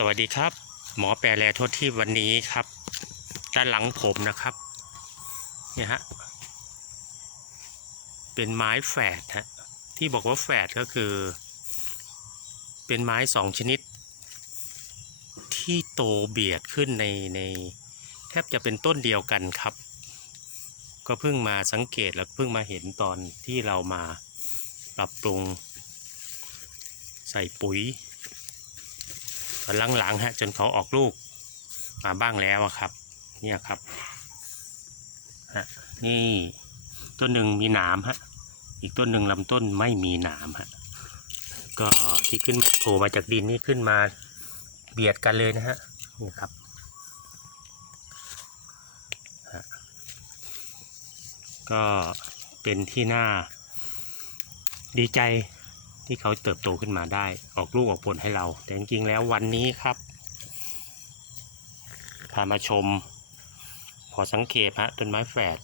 สวัสดีครับ หมอแปรแลโทษที่วันนี้ครับ ด้านหลังผมนะครับเนี่ยฮะเป็นไม้แฝดฮะที่บอกว่าแฝดก็คือ เป็นไม้สองชนิด ที่โตเบียดขึ้นในในแทบจะเป็นต้นเดียวกันครับ ก็เพิ่งมาสังเกตแล้วเพิ่งมาเห็นตอนที่เรามาปรับปรุง ใส่ปุ๋ย ตอนหลังๆฮะจนเขาออกลูกมาบ้างแล้วครับ เนี่ยครับฮะนี่ต้นหนึ่งมีหนามฮะอีกต้นหนึ่งลำต้นไม่มีหนามฮะก็ที่ขึ้นมาโผล่มาจากดินนี่ขึ้นมาเบียดกันเลยนะฮะนี่ครับฮะก็เป็นที่น่าดีใจ ที่เขาเติบโตขึ้นมาได้ ออกลูกออกผลให้เรา แต่จริงๆแล้ววันนี้ครับพามาชม พอสังเกตฮะต้นไม้แฝด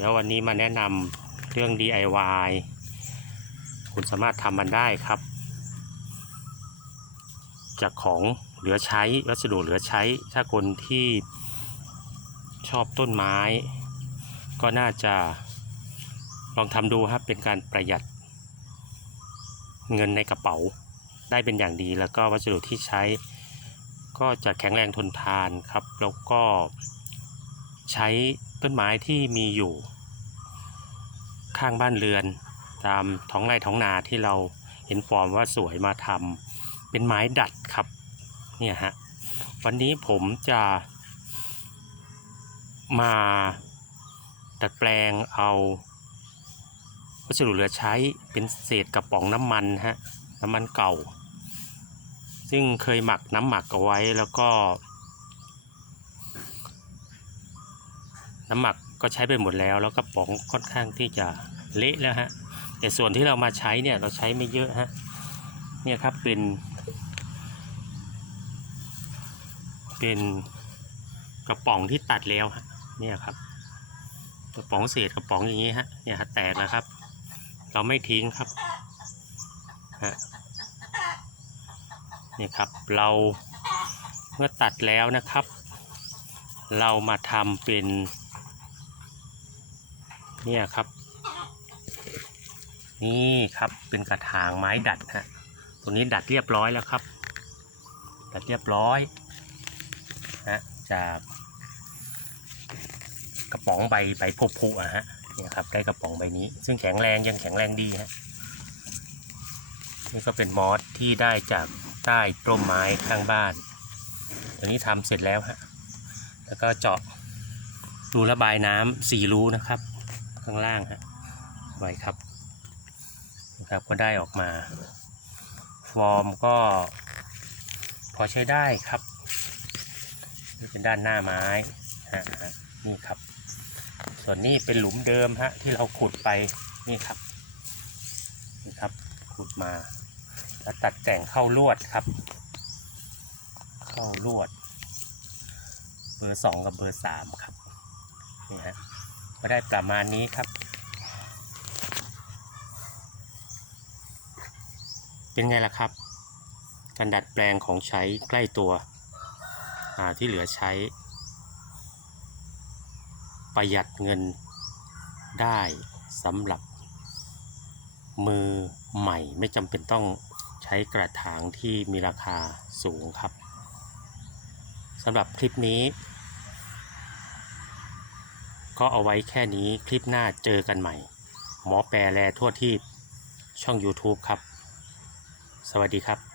แล้ววันนี้มาแนะนำเรื่อง DIY คุณสามารถทำมันได้ครับ จากของเหลือใช้วัสดุเหลือใช้ ถ้าคนที่ชอบต้นไม้ ก็น่าจะลองทำดูครับเป็นการประหยัด เงินในกระเป๋าได้เป็นอย่างดี แล้วก็วัสดุที่ใช้ก็จะแข็งแรงทนทานครับ แล้วก็ใช้ต้นไม้ที่มีอยู่ ข้างบ้านเรือน ตามท้องไร่ท้องนาที่เราเห็นฟอร์มว่าสวยมาทำเป็นไม้ดัดครับเนี่ยฮะวันนี้ผมจะมาดัดแปลงเอา วัสดุเหลือใช้เป็นเศษกระป๋องน้ำมันฮะน้ำมันเก่า ซึ่งเคยหมักน้ำหมักเอาไว้แล้วก็ น้ำหมักก็ใช้ไปหมดแล้ว แล้วกระป๋องค่อนข้างที่จะเละแล้วฮะแต่ส่วนที่เรามาใช้เนี่ยเราใช้ไม่เยอะฮะเนี่ยครับเป็น เป็นกระป๋องที่ตัดแล้วฮะเนี่ยครับกระป๋องเศษกระป๋องอย่างนี้ฮะเนี่ยฮะแตกแล้วครับ เราไม่ทิ้งครับฮะนี่ครับเราเมื่อตัดแล้วนะครับ เรามาทำเป็น เนี่ยครับ นี่ครับเป็นกระถางไม้ดัดฮะตัวนี้ดัดเรียบร้อยแล้วครับ ดัดเรียบร้อยนะจากกระป๋องใบใบผุๆอะฮะ นี่ครับได้กระป๋องใบนี้ ซึ่งแข็งแรงยังแข็งแรงดีฮะนี่ก็เป็นมอสที่ได้จากใต้ต้นไม้ข้างบ้านตัวนี้ทำเสร็จแล้วฮะแล้วก็เจาะรูระบายน้ำสี่รูนะครับ ข้างล่างฮะไว้ครับนะครับก็ได้ออกมา ฟอร์มก็พอใช้ได้ครับนี่เป็นด้านหน้าไม้ฮะนี่ครับ ส่วนนี้เป็นหลุมเดิมฮะที่เราขุดไปนี่ครับนี่ครับ ขุดมา แล้วตัดแต่งเข้าลวดครับ เข้าลวด เบอร์สองกับเบอร์สามครับนี่ฮะก็ได้ประมาณนี้ครับ เป็นไงล่ะครับ การดัดแปลงของใช้ใกล้ตัวอ่าที่เหลือใช้ ประหยัดเงินได้สำหรับมือใหม่ไม่จำเป็นต้องใช้กระถางที่มีราคาสูงครับสำหรับคลิปนี้ ก็เอาไว้แค่นี้คลิปหน้าเจอกันใหม่ หมอแปรแลทั่วที่ช่อง YouTube ครับ สวัสดีครับ